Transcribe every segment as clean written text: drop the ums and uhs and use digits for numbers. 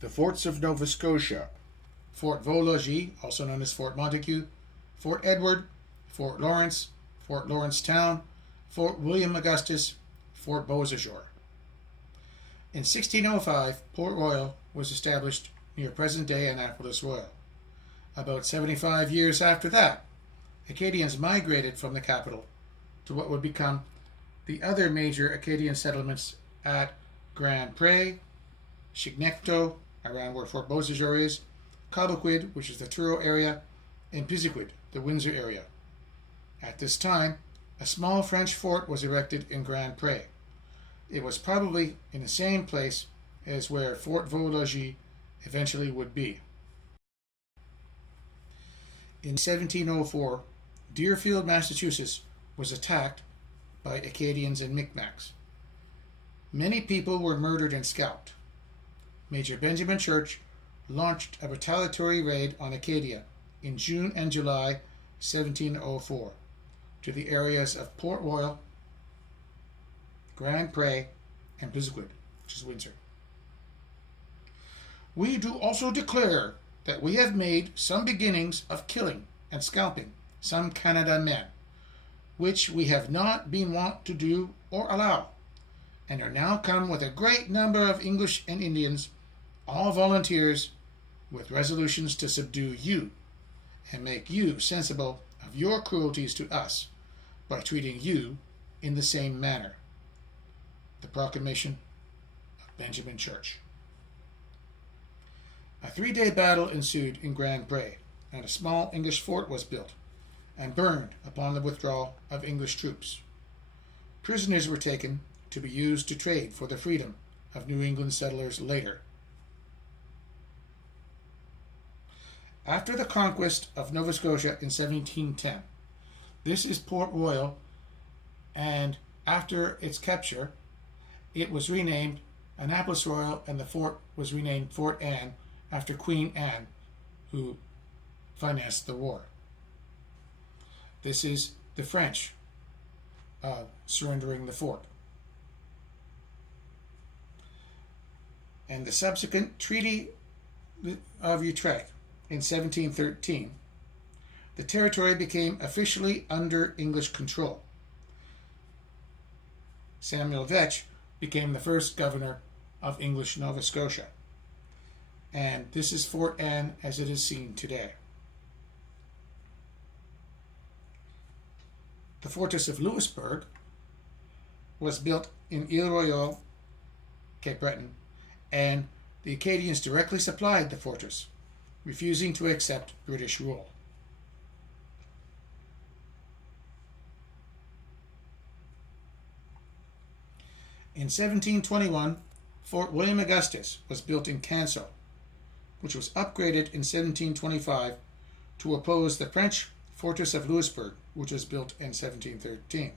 The forts of Nova Scotia: Fort Vaux-Logis, also known as Fort Montague, Fort Edward, Fort Lawrence Town, Fort William Augustus, Fort Beausejour. In 1605, Port Royal was established near present-day Annapolis Royal. About 75 years after that, Acadians migrated from the capital to what would become the other major Acadian settlements at Grand Pre, Chignecto, around where Fort Beausejour is, Cobequid, which is the Truro area, and Pisiquid, the Windsor area. At this time, a small French fort was erected in Grand Pre. It was probably in the same place as where Fort Vaux-Logis eventually would be. In 1704, Deerfield, Massachusetts was attacked by Acadians and Micmacs. Many people were murdered and scalped. Major Benjamin Church launched a retaliatory raid on Acadia in June and July 1704 to the areas of Port Royal, Grand Pre, and Pisiquid, which is Windsor. We do also declare that we have made some beginnings of killing and scalping some Canada men, which we have not been wont to do or allow, and are now come with a great number of English and Indians, all volunteers, with resolutions to subdue you, and make you sensible of your cruelties to us, by treating you in the same manner. The Proclamation of Benjamin Church. A 3-day battle ensued in Grand Pre, and a small English fort was built and burned upon the withdrawal of English troops. Prisoners were taken to be used to trade for the freedom of New England settlers later. After the conquest of Nova Scotia in 1710, this is Port Royal, and after its capture, it was renamed Annapolis Royal, and the fort was renamed Fort Anne after Queen Anne, who financed the war. This is the French surrendering the fort. And the subsequent Treaty of Utrecht in 1713, the territory became officially under English control. Samuel Vetch became the first governor of English Nova Scotia. And this is Fort Anne as it is seen today. The Fortress of Louisbourg was built in Ile Royale, Cape Breton, and the Acadians directly supplied the fortress, refusing to accept British rule. In 1721, Fort William Augustus was built in Canso, which was upgraded in 1725 to oppose the French Fortress of Louisbourg, which was built in 1713.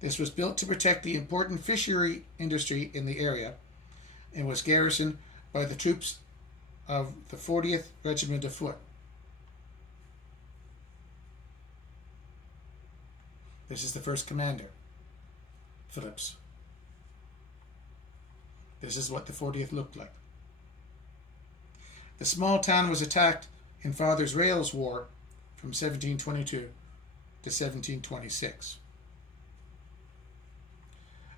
This was built to protect the important fishery industry in the area and was garrisoned by the troops of the 40th Regiment of Foot. This is the first commander, Phillips. This is what the 40th looked like. The small town was attacked in Father's Rails War from 1722 to 1726.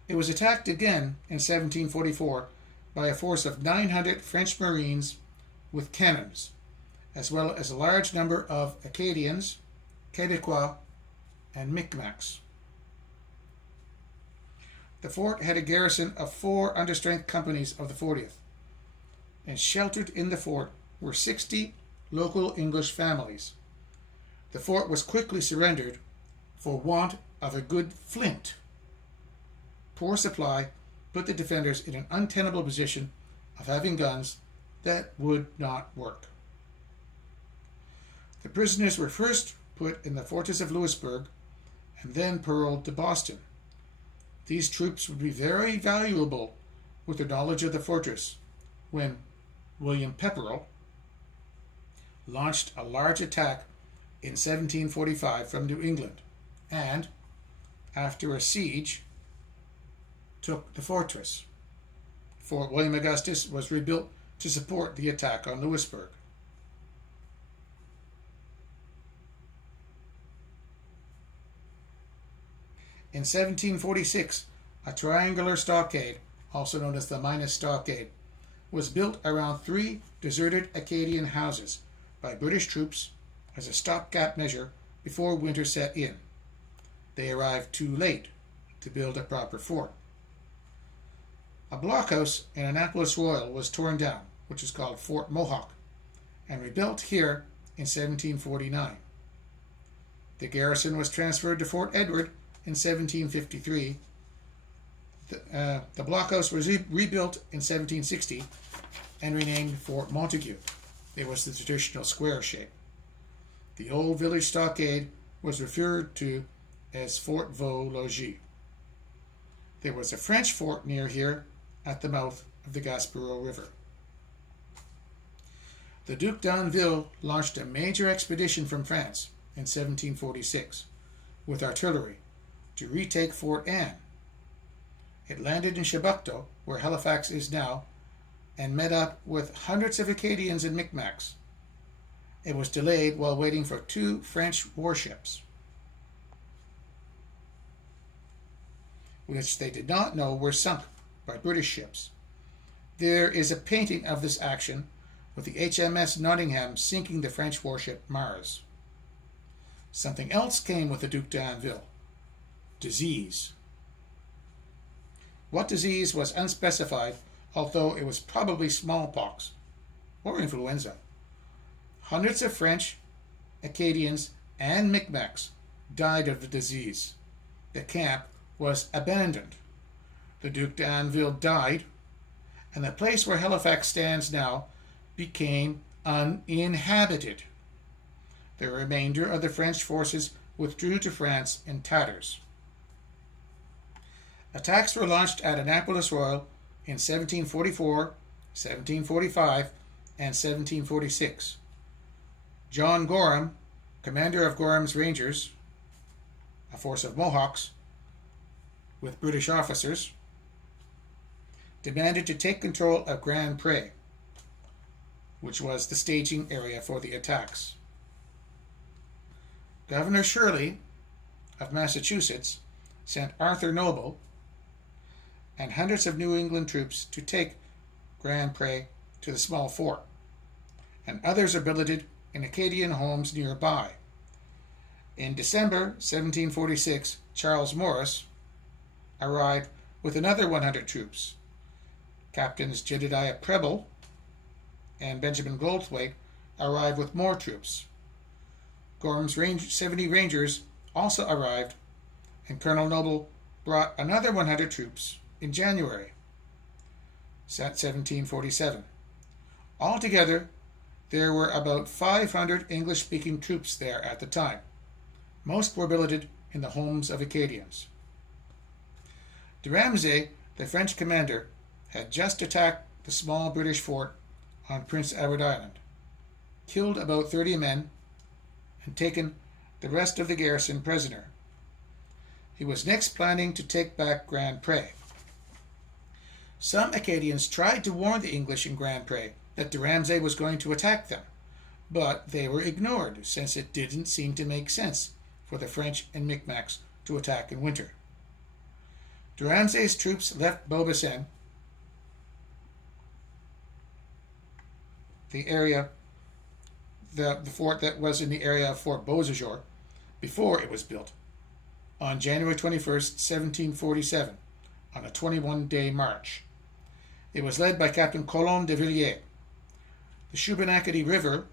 It was attacked again in 1744 by a force of 900 French Marines with cannons, as well as a large number of Acadians, Quebecois, and Micmacs. The fort had a garrison of 4 understrength companies of the 40th, and sheltered in the fort were 60 local English families. The fort was quickly surrendered for want of a good flint. Poor supply put the defenders in an untenable position of having guns that would not work. The prisoners were first put in the Fortress of Louisbourg and then paroled to Boston. These troops would be very valuable with their knowledge of the fortress when William Pepperell launched a large attack in 1745 from New England and, after a siege, took the fortress. Fort William Augustus was rebuilt to support the attack on Louisbourg. In 1746, a triangular stockade, also known as the Minas Stockade, was built around 3 deserted Acadian houses by British troops as a stopgap measure before winter set in. They arrived too late to build a proper fort. A blockhouse in Annapolis Royal was torn down, which is called Fort Mohawk, and rebuilt here in 1749. The garrison was transferred to Fort Edward in 1753. The blockhouse was rebuilt in 1760 and renamed Fort Montague. It was the traditional square shape. The old village stockade was referred to as Fort Vaux-Logis. There was a French fort near here at the mouth of the Gaspereau River. The Duc d'Anville launched a major expedition from France in 1746 with artillery to retake Fort Anne. It landed in Chebucto, where Halifax is now, and met up with hundreds of Acadians and Micmacs. It was delayed while waiting for 2 French warships, which they did not know were sunk by British ships. There is a painting of this action with the HMS Nottingham sinking the French warship Mars. Something else came with the Duc d'Anville: disease. What disease was unspecified, although it was probably smallpox or influenza. Hundreds of French, Acadians, and Micmacs died of the disease. The camp was abandoned. The Duc d'Anville died, and the place where Halifax stands now became uninhabited. The remainder of the French forces withdrew to France in tatters. Attacks were launched at Annapolis Royal in 1744, 1745, and 1746. John Gorham, commander of Gorham's Rangers, a force of Mohawks with British officers, demanded to take control of Grand Pre, which was the staging area for the attacks. Governor Shirley of Massachusetts sent Arthur Noble and hundreds of New England troops to take Grand Pre to the small fort, and others are billeted in Acadian homes nearby. In December 1746, Charles Morris arrived with another 100 troops. Captains Jedediah Preble and Benjamin Goldthwait arrived with more troops. Gorham's 70 Rangers also arrived, and Colonel Noble brought another 100 troops in January 1747. Altogether, there were about 500 English-speaking troops there at the time. Most were billeted in the homes of Acadians. De Ramsay, the French commander, had just attacked the small British fort on Prince Edward Island, killed about 30 men, and taken the rest of the garrison prisoner. He was next planning to take back Grand Pre. Some Acadians tried to warn the English in Grand Pre that de Ramsay was going to attack them, but they were ignored since it didn't seem to make sense for the French and Micmacs to attack in winter. De Ramsay's troops left Beaubassin, the fort that was in the area of Fort Beausejour, before it was built, on January 21st, 1747, on a 21-day march. It was led by Captain Colomb de Villiers. The Shubenacadie River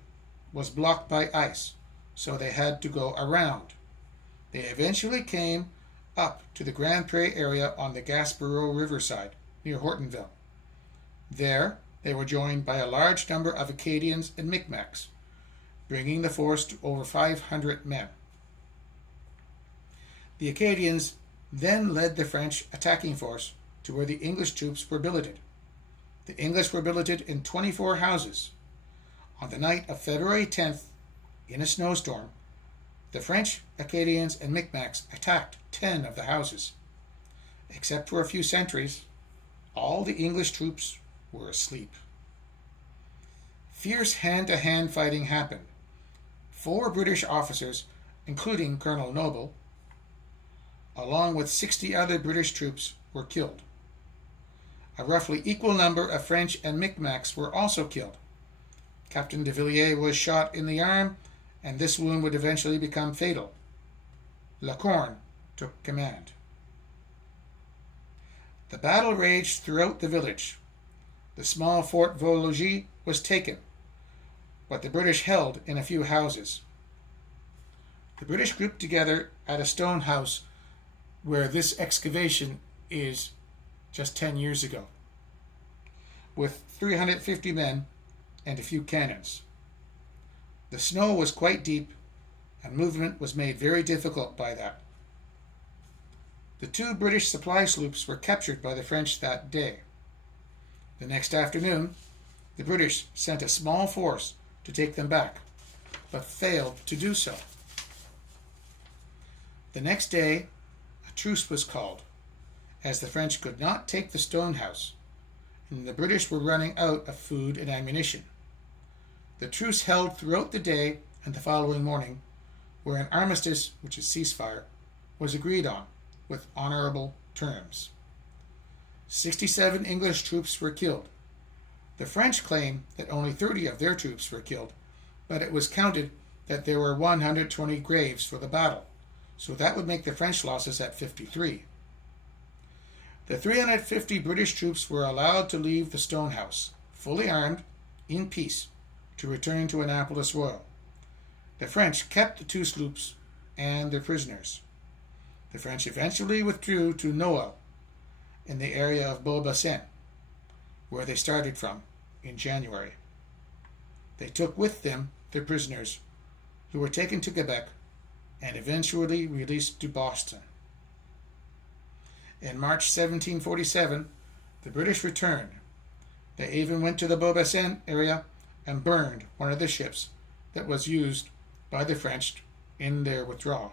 was blocked by ice, so they had to go around. They eventually came up to the Grand Pre area on the Gaspereau Riverside, near Hortonville. There, they were joined by a large number of Acadians and Micmacs, bringing the force to over 500 men. The Acadians then led the French attacking force to where the English troops were billeted. The English were billeted in 24 houses. On the night of February 10th, in a snowstorm, the French, Acadians, and Micmacs attacked 10 of the houses. Except for a few sentries, all the English troops were asleep. Fierce hand-to-hand fighting happened. 4 British officers, including Colonel Noble, along with 60 other British troops, were killed. A roughly equal number of French and Micmacs were also killed. Captain de Villiers was shot in the arm, and this wound would eventually become fatal. Lacorne took command. The battle raged throughout the village. The small Fort Vaux was taken, but the British held in a few houses. The British grouped together at a stone house where this excavation is just 10 years ago, with 350 men and a few cannons. The snow was quite deep, and movement was made very difficult by that. The 2 British supply sloops were captured by the French that day. The next afternoon, the British sent a small force to take them back, but failed to do so. The next day, a truce was called, as the French could not take the stone house, and the British were running out of food and ammunition. The truce held throughout the day and the following morning, where an armistice, which is ceasefire, was agreed on, with honorable terms. 67 English troops were killed. The French claim that only 30 of their troops were killed, but it was counted that there were 120 graves for the battle, so that would make the French losses at 53. The 350 British troops were allowed to leave the stone house, fully armed, in peace, to return to Annapolis Royal. The French kept the 2 sloops and their prisoners. The French eventually withdrew to Noel, in the area of Beaubassin, where they started from in January. They took with them their prisoners, who were taken to Quebec and eventually released to Boston. In March 1747, the British returned. They even went to the Beaubassin area and burned one of the ships that was used by the French in their withdrawal.